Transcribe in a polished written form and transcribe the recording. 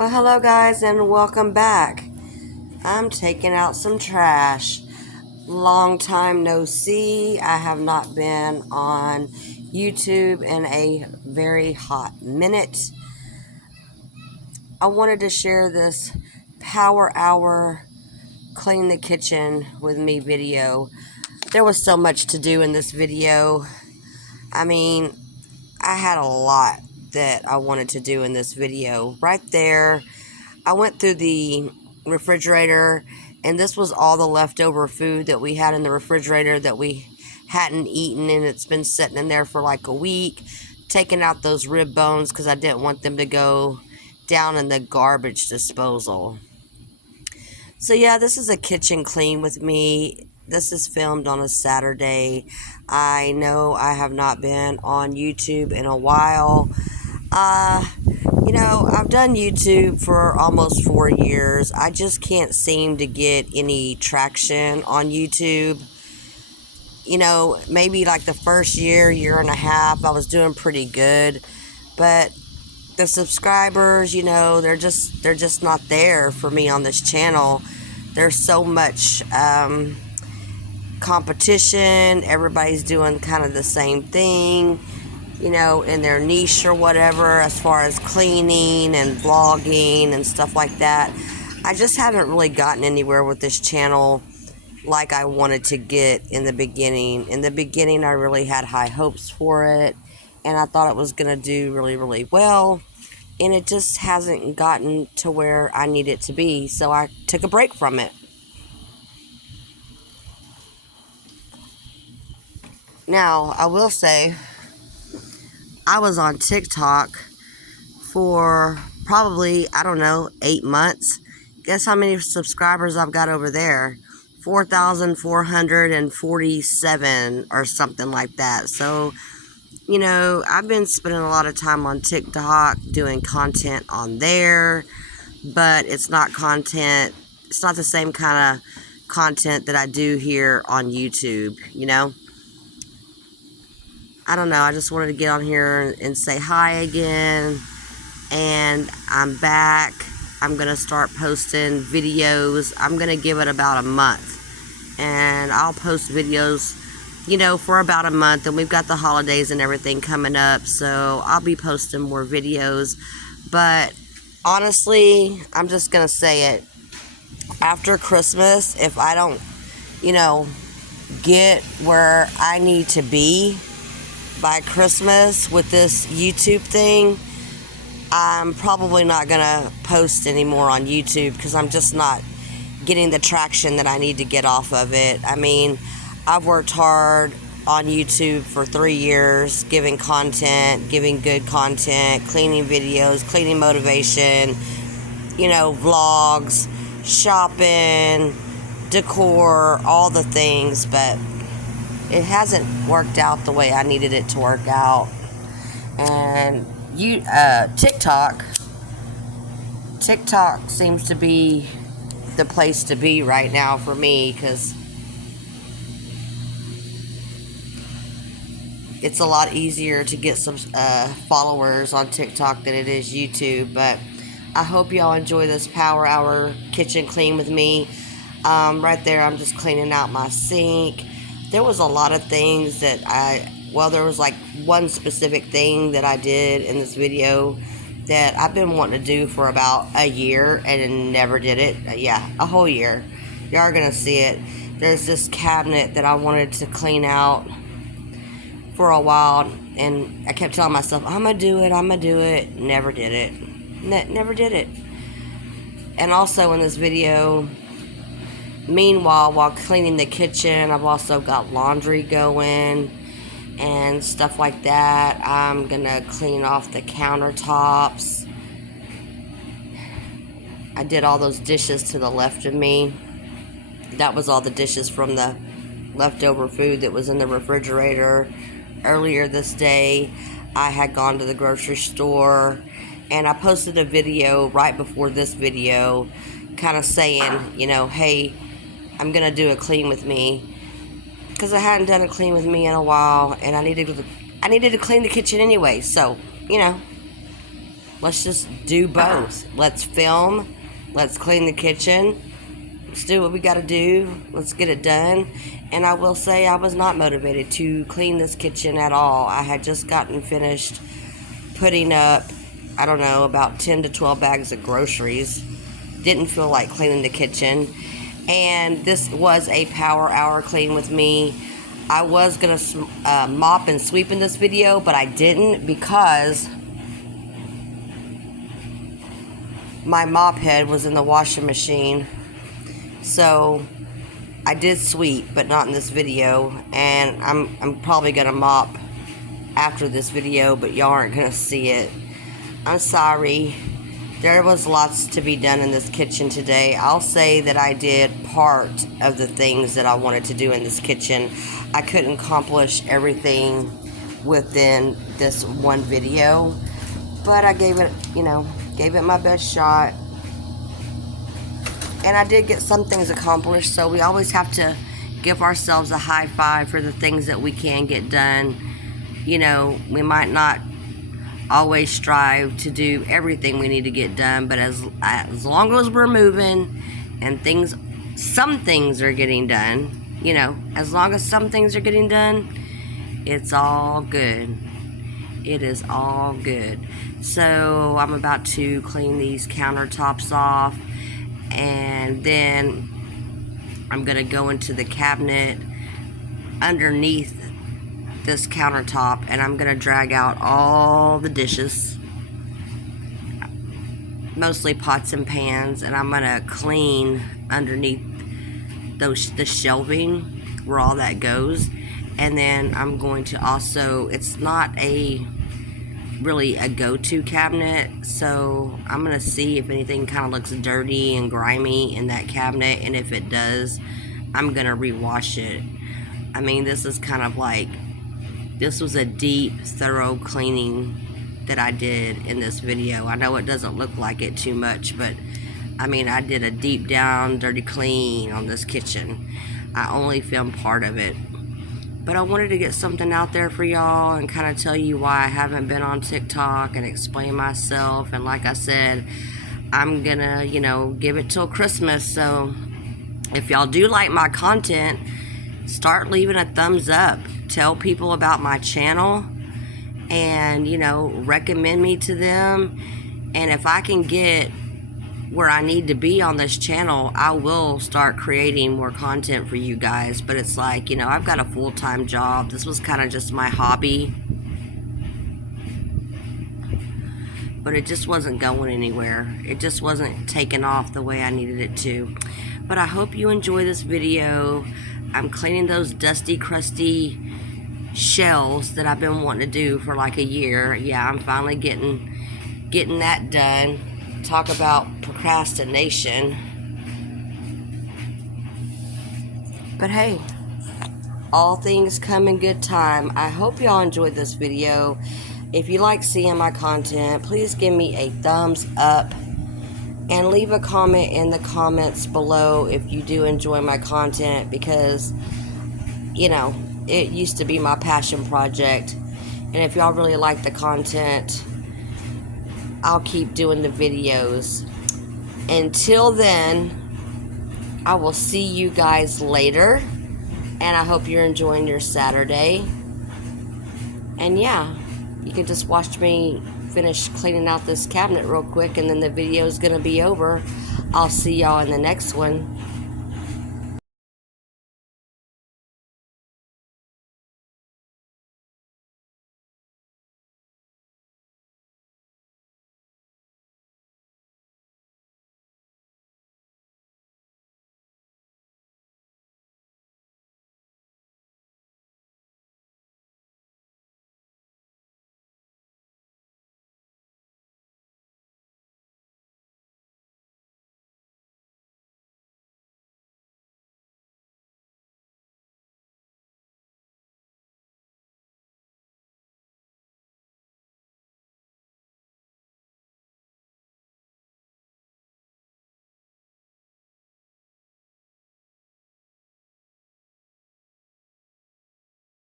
Well, hello guys and welcome back. I'm taking out some trash. Long time no see. I have not been on YouTube in a very hot minute. I wanted to share this Power Hour Clean the Kitchen with me video. There was so much to do in this video. I mean, I had a lot that I wanted to do in this video. Right there, I went through the refrigerator, and this was all the leftover food that we had in the refrigerator that we hadn't eaten, and it's been sitting in there for like a week. Taking out those rib bones because I didn't want them to go down in the garbage disposal. So yeah, this is a kitchen clean with me. This is filmed on a Saturday. I know I have not been on YouTube in a while. I've done YouTube for almost 4 years. I just can't seem to get any traction on YouTube. Maybe like the first year and a half, I was doing pretty good. But the subscribers, they're just not there for me on this channel. There's so much competition. Everybody's doing kind of the same thing, in their niche or whatever, as far as cleaning and vlogging and stuff like that. I just haven't really gotten anywhere with this channel like I wanted to get in the beginning. In the beginning, I really had high hopes for it, and I thought it was going to do really, really well, and it just hasn't gotten to where I need it to be, so I took a break from it. Now, I will say, I was on TikTok for probably, 8 months. Guess how many subscribers I've got over there? 4,447 or something like that. So, I've been spending a lot of time on TikTok doing content on there, but it's not the same kind of content that I do here on YouTube, I don't know, I just wanted to get on here and say hi again, and I'm back. I'm going to start posting videos. I'm going to give it about a month, and I'll post videos, for about a month, and we've got the holidays and everything coming up, so I'll be posting more videos. But honestly, I'm just going to say it, after Christmas, if I don't, get where I need to be by Christmas with this YouTube thing, I'm probably not going to post anymore on YouTube because I'm just not getting the traction that I need to get off of it. I mean, I've worked hard on YouTube for 3 years, giving content, giving good content, cleaning videos, cleaning motivation, vlogs, shopping, decor, all the things, but it hasn't worked out the way I needed it to work out. And TikTok seems to be the place to be right now for me, because it's a lot easier to get some followers on TikTok than it is YouTube. But I hope y'all enjoy this Power Hour kitchen clean with me. Right there, I'm just cleaning out my sink. There was a lot of things that there was like one specific thing that I did in this video that I've been wanting to do for about a year and never did it. Yeah, a whole year. You are going to see it. There's this cabinet that I wanted to clean out for a while, and I kept telling myself, I'm going to do it. Never did it. Never did it. And also in this video, meanwhile, while cleaning the kitchen, I've also got laundry going and stuff like that. I'm gonna clean off the countertops. I did all those dishes to the left of me. That was all the dishes from the leftover food that was in the refrigerator. Earlier this day, I had gone to the grocery store, and I posted a video right before this video kind of saying, hey, I'm going to do a clean with me, because I hadn't done a clean with me in a while, and I needed to clean the kitchen anyway, so, let's just do both. Let's film, let's clean the kitchen, let's do what we gotta do, let's get it done. And I will say I was not motivated to clean this kitchen at all. I had just gotten finished putting up, I don't know, about 10 to 12 bags of groceries. Didn't feel like cleaning the kitchen. And this was a power hour clean with me. I was gonna mop and sweep in this video, but I didn't because my mop head was in the washing machine. So I did sweep, but not in this video, and I'm probably gonna mop after this video, but y'all aren't gonna see it. I'm sorry. There was lots to be done in this kitchen today. I'll say that I did part of the things that I wanted to do in this kitchen. I couldn't accomplish everything within this one video, but I gave it, gave it my best shot. And I did get some things accomplished, so we always have to give ourselves a high five for the things that we can get done. We might not always strive to do everything we need to get done, but as long as we're moving and some things are getting done, as long as some things are getting done, it's all good. It is all good. So I'm about to clean these countertops off, and then I'm gonna go into the cabinet underneath this countertop, and I'm gonna drag out all the dishes, mostly pots and pans, and I'm gonna clean underneath the shelving where all that goes. And then I'm going to also, it's not really a go-to cabinet, so I'm gonna see if anything kind of looks dirty and grimy in that cabinet, and if it does, I'm gonna rewash it. I mean, this is kind of like, this was a deep, thorough cleaning that I did in this video. I know it doesn't look like it too much, but I mean, I did a deep down, dirty clean on this kitchen. I only filmed part of it, but I wanted to get something out there for y'all and kind of tell you why I haven't been on TikTok and explain myself. And like I said, I'm gonna, give it till Christmas. So if y'all do like my content, start leaving a thumbs up. Tell people about my channel and, recommend me to them. And if I can get where I need to be on this channel, I will start creating more content for you guys. But it's like, I've got a full-time job. This was kind of just my hobby, but it just wasn't going anywhere. It just wasn't taking off the way I needed it to. But I hope you enjoy this video. I'm cleaning those dusty, crusty shelves that I've been wanting to do for like a year. Yeah, I'm finally getting that done. Talk about procrastination. But hey, all things come in good time. I hope y'all enjoyed this video. If you like seeing my content, please give me a thumbs up and leave a comment in the comments below if you do enjoy my content, because it used to be my passion project. And if y'all really like the content, I'll keep doing the videos. Until then, I will see you guys later, and I hope you're enjoying your Saturday. And yeah, you can just watch me finish cleaning out this cabinet real quick, and then the video is gonna be over. I'll see y'all in the next one.